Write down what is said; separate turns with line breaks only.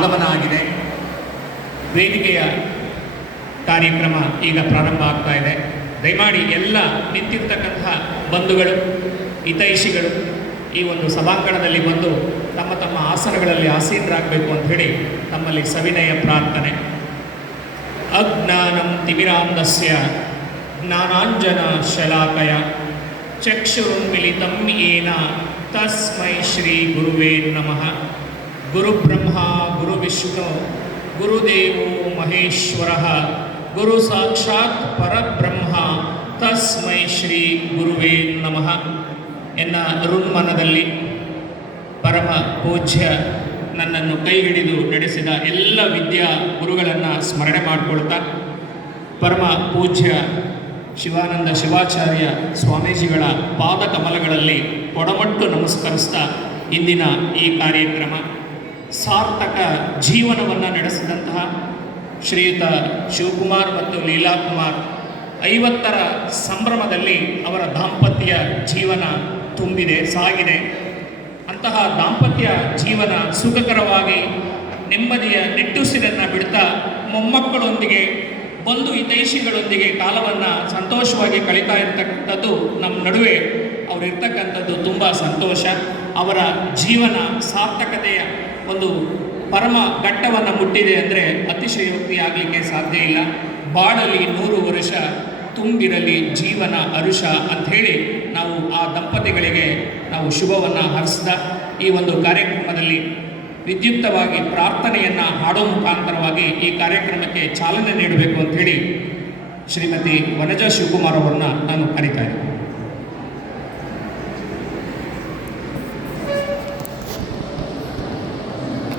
ಆಗಮನ ವೇದಿಕೆಯ ಕಾರ್ಯಕ್ರಮ ಈಗ ಪ್ರಾರಂಭ ಆಗ್ತಾ ಇದೆ. ದಯಮಾಡಿ ಎಲ್ಲ ನಿಂತಿರ್ತಕ್ಕಂತಹ ಬಂಧುಗಳು, ಹಿತೈಷಿಗಳು ಈ ಒಂದು ಸಭಾಂಗಣದಲ್ಲಿ ಬಂದು ತಮ್ಮ ತಮ್ಮ ಆಸನಗಳಲ್ಲಿ ಆಸೀನರಾಗಬೇಕು ಅಂತ ಹೇಳಿ ತಮ್ಮಲ್ಲಿ ಸವಿನಯ ಪ್ರಾರ್ಥನೆ. ಅಜ್ಞಾನಂ ತಿಮಿರಾಂಧಸ್ಯ ಜ್ಞಾನಾಂಜನ ಶಲಾಕಯ ಚಕ್ಷುರುನ್ಮಿಲಿತಂ ಏನ ತಸ್ಮೈ ಶ್ರೀ ಗುರುವೇ ನಮಃ. ಗುರುಬ್ರಹ್ಮ, ಗುರುವಿಷ್ಣು, ಗುರುದೇವೋ ಮಹೇಶ್ವರ, ಗುರು ಸಾಕ್ಷಾತ್ ಪರಬ್ರಹ್ಮ, ತಸ್ಮೈ ಶ್ರೀ ಗುರುವೇ ನಮಃ. ಎನ್ನ ಋನ್ಮನದಲ್ಲಿ ಪರಮ ಪೂಜ್ಯ ನನ್ನನ್ನು ಕೈ ಹಿಡಿದು ನಡೆಸಿದ ಎಲ್ಲ ವಿದ್ಯಾ ಗುರುಗಳನ್ನು ಸ್ಮರಣೆ ಮಾಡಿಕೊಳ್ತಾ, ಪರಮ ಪೂಜ್ಯ ಶಿವಾನಂದ ಶಿವಾಚಾರ್ಯ ಸ್ವಾಮೀಜಿಗಳ ಪಾದಕಮಲಗಳಲ್ಲಿ ಕೊಡಮಟ್ಟು ನಮಸ್ಕರಿಸ್ತಾ ಇಂದಿನ ಈ ಕಾರ್ಯಕ್ರಮ. ಸಾರ್ಥಕ ಜೀವನವನ್ನು ನಡೆಸಿದಂತಹ ಶ್ರೀಯುತ ಶಿವಕುಮಾರ್ ಮತ್ತು ಲೀಲಾಕುಮಾರ್ ಐವತ್ತರ ಸಂಭ್ರಮದಲ್ಲಿ ಅವರ ದಾಂಪತ್ಯ ಜೀವನ ತುಂಬಿದೆ, ಸಾಗಿದೆ. ಅಂತಹ ದಾಂಪತ್ಯ ಜೀವನ ಸುಖಕರವಾಗಿ ನೆಮ್ಮದಿಯ ನಿಟ್ಟುಸಿರನ್ನು ಬಿಡ್ತಾ ಮೊಮ್ಮಕ್ಕಳೊಂದಿಗೆ, ಬಂಧು ಹಿತೈಷಿಗಳೊಂದಿಗೆ ಕಾಲವನ್ನು ಸಂತೋಷವಾಗಿ ಕಳೀತಾ ಇರತಕ್ಕಂಥದ್ದು ನಮ್ಮ ನಡುವೆ. ಅವ್ರು ಇರ್ತಕ್ಕಂಥದ್ದು ತುಂಬ ಸಂತೋಷ. ಅವರ ಜೀವನ ಸಾರ್ಥಕತೆಯ ಒಂದು ಪರಮ ಘಟ್ಟವನ್ನು ಮುಟ್ಟಿದೆ ಅಂದರೆ ಅತಿಶಯೋಕ್ತಿ ಆಗಲಿಕ್ಕೆ ಸಾಧ್ಯ ಇಲ್ಲ. ಬಾಳಲಿ ನೂರು ವರ್ಷ ತುಂಬಿರಲಿ ಜೀವನ ಅರುಷ ಅಂಥೇಳಿ ನಾವು ಆ ದಂಪತಿಗಳಿಗೆ ನಾವು ಶುಭವನ್ನು ಹರಿಸ್ತಾ ಈ ಒಂದು ಕಾರ್ಯಕ್ರಮದಲ್ಲಿ ವಿದ್ಯುಕ್ತವಾಗಿ ಪ್ರಾರ್ಥನೆಯನ್ನು ಹಾಡೋ ಮುಖಾಂತರವಾಗಿ ಈ ಕಾರ್ಯಕ್ರಮಕ್ಕೆ ಚಾಲನೆ ನೀಡಬೇಕು ಅಂತ ಹೇಳಿ ಶ್ರೀಮತಿ ವನಜಾ ಶಿವಕುಮಾರ್ ಅವರನ್ನ ನಾನು ಕರೀತಾ